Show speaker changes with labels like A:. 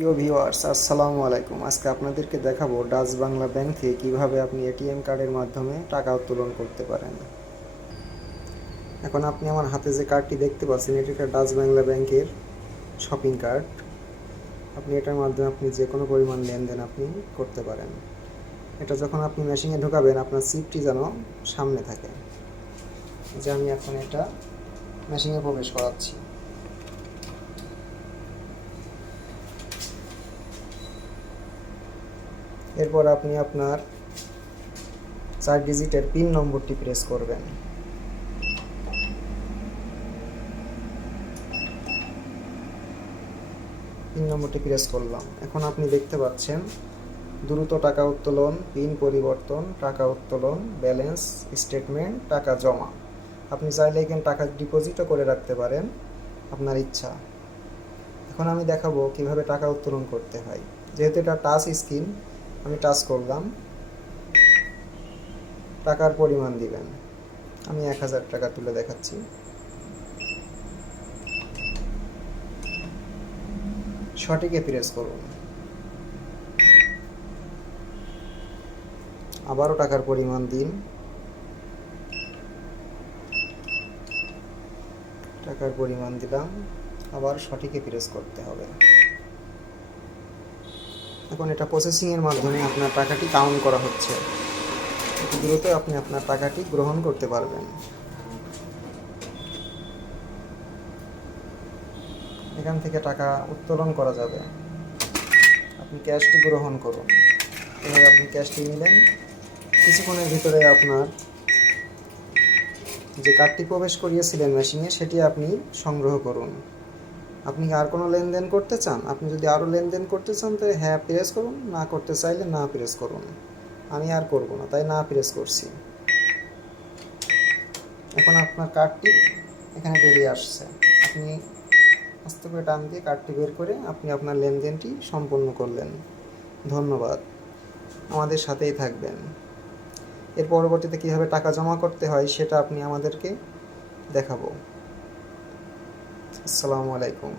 A: প্রিয় ভিউয়ার্স, আসসালামু আলাইকুম। আজকে আপনাদেরকে দেখাবো ডাচ বাংলা ব্যাংক থেকে কীভাবে আপনি এটিএম কার্ডের মাধ্যমে টাকা উত্তোলন করতে পারেন। এখন আপনি আমার হাতে যে কার্ডটি দেখতে পাচ্ছেন, এটি একটা ডাচ বাংলা ব্যাংকের শপিং কার্ড। আপনি এটার মাধ্যমে আপনি যে কোনো পরিমাণ লেনদেন আপনি করতে পারেন। এটা যখন আপনি মেশিনে ঢোকাবেন, আপনার সিপটি যেন সামনে থাকে। যে আমি এখন এটা মেশিনে প্রবেশ করাচ্ছি। এরপর আপনি আপনার চার ডিজিটের পিন নম্বরটি প্রেস করবেন। পিন নম্বরটি প্রেস করলাম। এখন আপনি দেখতে পাচ্ছেন, দ্রুত টাকা উত্তোলন, পিন পরিবর্তন, টাকা উত্তোলন, ব্যালেন্স, স্টেটমেন্ট, টাকা জমা। আপনি চাইলে এখানে টাকা ডিপোজিটও করে রাখতে পারেন, আপনার ইচ্ছা। এখন আমি দেখাবো কীভাবে টাকা উত্তোলন করতে হয়। যেহেতু এটা টাচ স্ক্রিন আমি টাচ করলাম। টাকার পরিমাণ দিবেন আমি এক হাজার টাকা তুলে দেখাচ্ছি। সঠিকে প্রেস করুন। আবারও টাকার পরিমাণ দিন। টাকার পরিমাণ দিলাম। আবার সঠিকে প্রেস করতে হবে। এখন এটা প্রসেসিংয়ের মাধ্যমে আপনার টাকাটি কাউন্ট করা হচ্ছে। দ্রুত আপনি আপনার টাকাটি গ্রহণ করতে পারবেন। এখান থেকে টাকা উত্তোলন করা যাবে। আপনি ক্যাশটি গ্রহণ করুন। এভাবে আপনি ক্যাশটি নিলেন। কিছুক্ষণের ভিতরে আপনার যে কার্ডটি প্রবেশ করিয়েছিলেন মেশিনে সেটি আপনি সংগ্রহ করুন। আপনি কি আর কোনো লেনদেন করতে চান? আপনি যদি আরও লেনদেন করতে চান, তাহলে হ্যাঁ প্রেস করুন। না করতে চাইলে না প্রেস করুন। আমি আর করব না, তাই না প্রেস করছি। এখন আপনার কার্ডটি এখানে বেরিয়ে আসছে। আপনি আস্তে করে টান দিয়ে কার্ডটি বের করে আপনি আপনার লেনদেনটি সম্পন্ন করলেন। ধন্যবাদ। আমাদের সাথেই থাকবেন। এর পরবর্তীতে কীভাবে টাকা জমা করতে হয়, সেটা আপনি আমাদেরকে দেখাবো। আসসালামু আলাইকুম।